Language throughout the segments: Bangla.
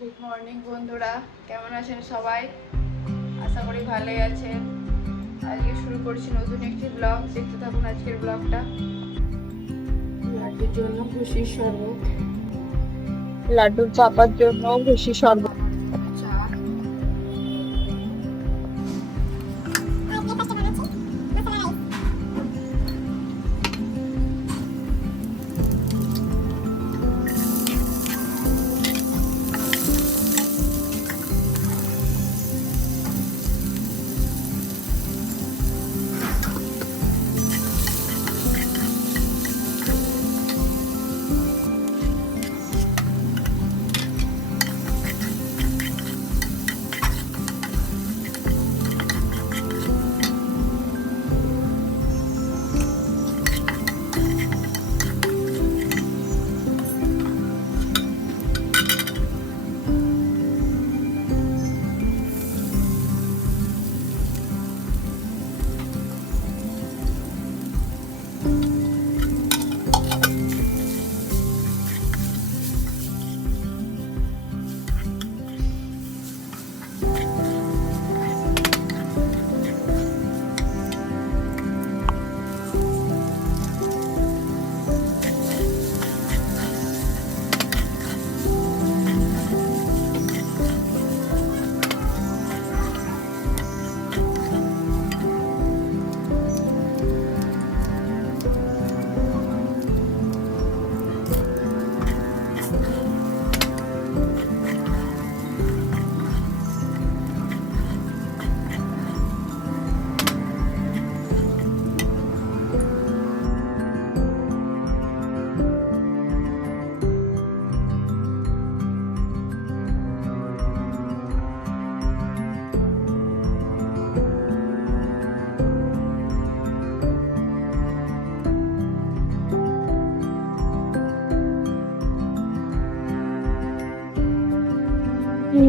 গুড মর্নিং বন্ধুরা, কেমন আছেন সবাই? আশা করি ভালোই আছেন। আজকে শুরু করছি নতুন একটি ব্লগ। দেখতে থাকুন আজকের ব্লগটা। লাড্ডুর জন্য ভুসির শরবত, লাড্ডুর পাপার জন্য ভুসি শরবত। চা।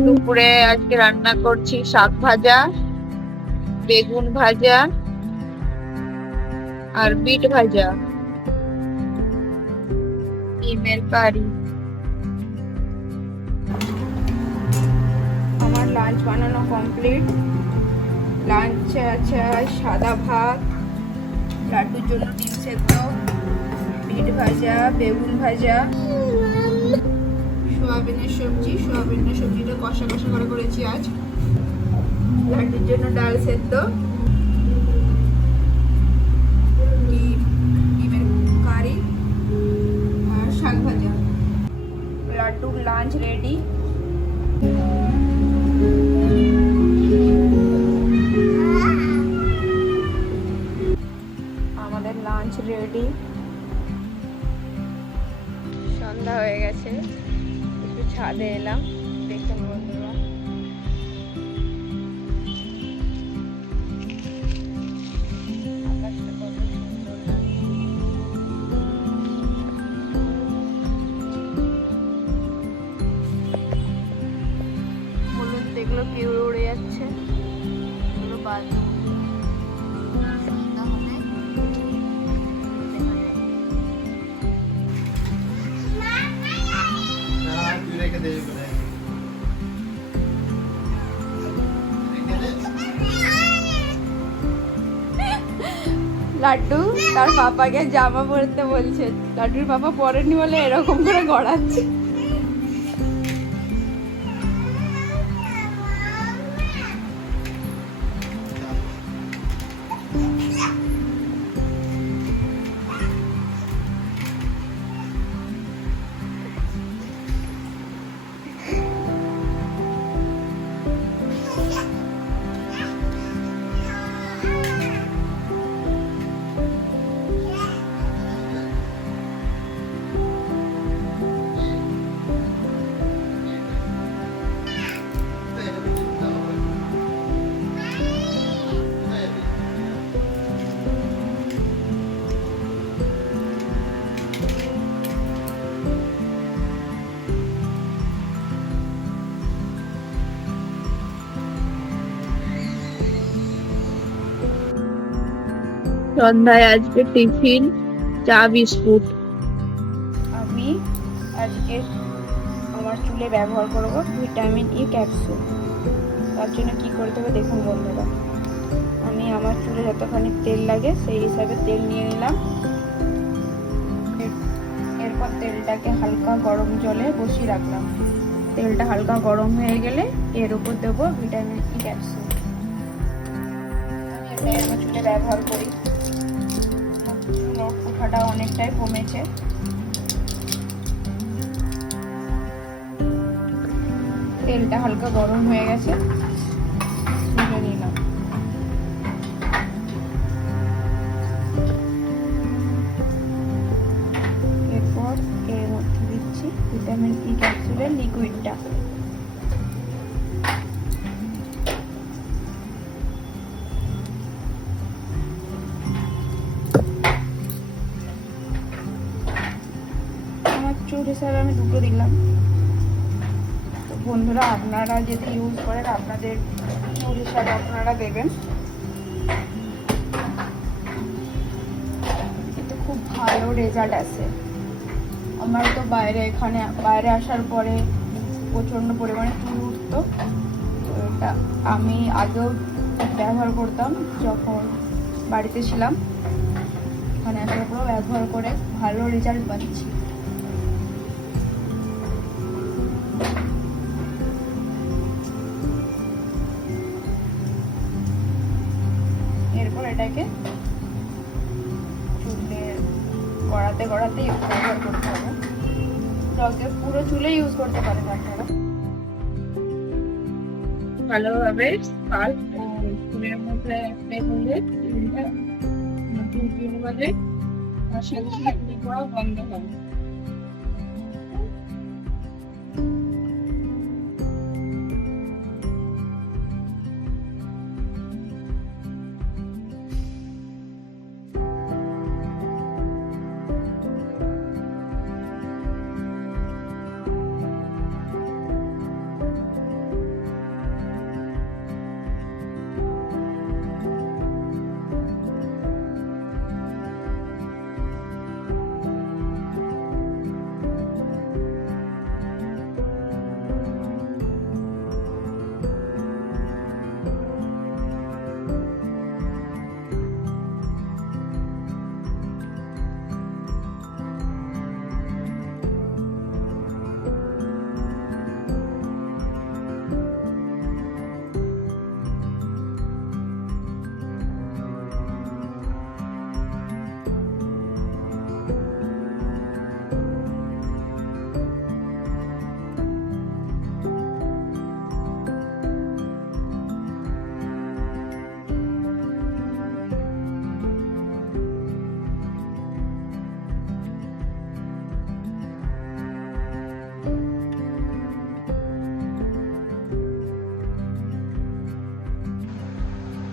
দুপুরে আজকে রান্না করছি শাক ভাজা, বেগুন ভাজা আর বিট ভাজা, ডিমের কারি। আমার লাঞ্চ বানানো কমপ্লিট। লাঞ্চে আছে সাদা ভাত, লাড্ডুর জন্য ডিম সেদ্ধ, বিট ভাজা, বেগুন ভাজা, সোয়াবিনের সবজি। সোয়াবিনের সবজিটা কষা কষা করে করেছি আজ। লাড্ডুর জন্য ডাল সেদ্ধ, ডিমের কারি আর শাক ভাজা। লাড্ডুর লাঞ্চ রেডি। আমাদের লাঞ্চ রেডি। সন্ধ্যা হয়ে গেছে, একটু ছাদে এলাম। দেখুন বন্ধুরা, আকাশটা কত সুন্দর লাগছে। বলুন তো এগুলো কি উড়ে উড়ে যাচ্ছে? এগুলো বাজে। সন্ধ্যা হলে দেখা যায়। লাড্ডু তার পাপাকে জামা পরতে বলছে, লাড্ডুর পাপা পরেনি বলে এরকম করে গড়াচ্ছে। সন্ধ্যায় আজকে টিফিন চা বিস্কুট। আমি আজকে আমার চুল চুলে ব্যবহার করব ভিটামিন ই ক্যাপসুল। তার জন্য কি করতে হবে দেখুন বন্ধুরা, আমি আমার চুলে যতখানি তেল লাগে সেই হিসাবে তেল নিয়ে নিলাম। এরপর তেলটাকে হালকা গরম জলে বসিয়ে রাখলাম। তেলটা হালকা গরম হয়ে গেলে এর উপর দেবো ভিটামিন ই ক্যাপসুল। আমি এটাই আমার চুলে ব্যবহার করি। চুলের পোকাটা অনেকটাই কমেছে। তেলটা হালকা গরম হয়ে গেছে, তুলে নিলাম। এরপর এর মধ্যে দিচ্ছি ভিটামিন ই ক্যাপসুলের লিকুইডটা। আমার চুল হিসাবে আমি দুটো দিলাম। তো বন্ধুরা, আপনারা যদি ইউজ করেন আপনাদের চুল হিসাবে আপনারা দেবেন। এতে খুব ভালো রেজাল্ট আসে। আমার তো বাইরে আসার পরে প্রচণ্ড পরিমাণে চুল উঠতো। তো এটা আমি আগেও ব্যবহার করতাম যখন বাড়িতে ছিলাম। এখানে আসার পরেও ব্যবহার করে ভালো রেজাল্ট পাচ্ছি। এরপর এটাকে চুলে গড়াতে ব্যবহার করতে হবে। পুরো চুলে ইউজ করতে পারেন আপনারা। ভালোভাবে স্কাল্প ও চুলের মধ্যে অ্যাপ্লাই করলে চুলটা নতুন চুল বাঁধে আর সাথে সাথে চুল পড়া বন্ধ হবে।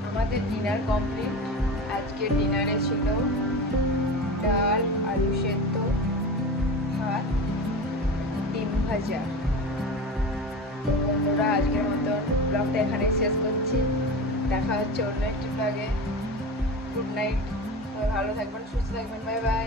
আমাদের ডিনার কমপ্লিট। আজকে ডিনারে ছিল ডাল, আলু সেদ্ধ, ভাত, ডিম ভাজা। বন্ধুরা, আজকের মতন ব্লগটা এখানে শেষ করছি। দেখা হচ্ছে অন্য একটি ব্লগে। গুড নাইট, ভালো থাকবেন, সুস্থ থাকবেন, বাই বাই।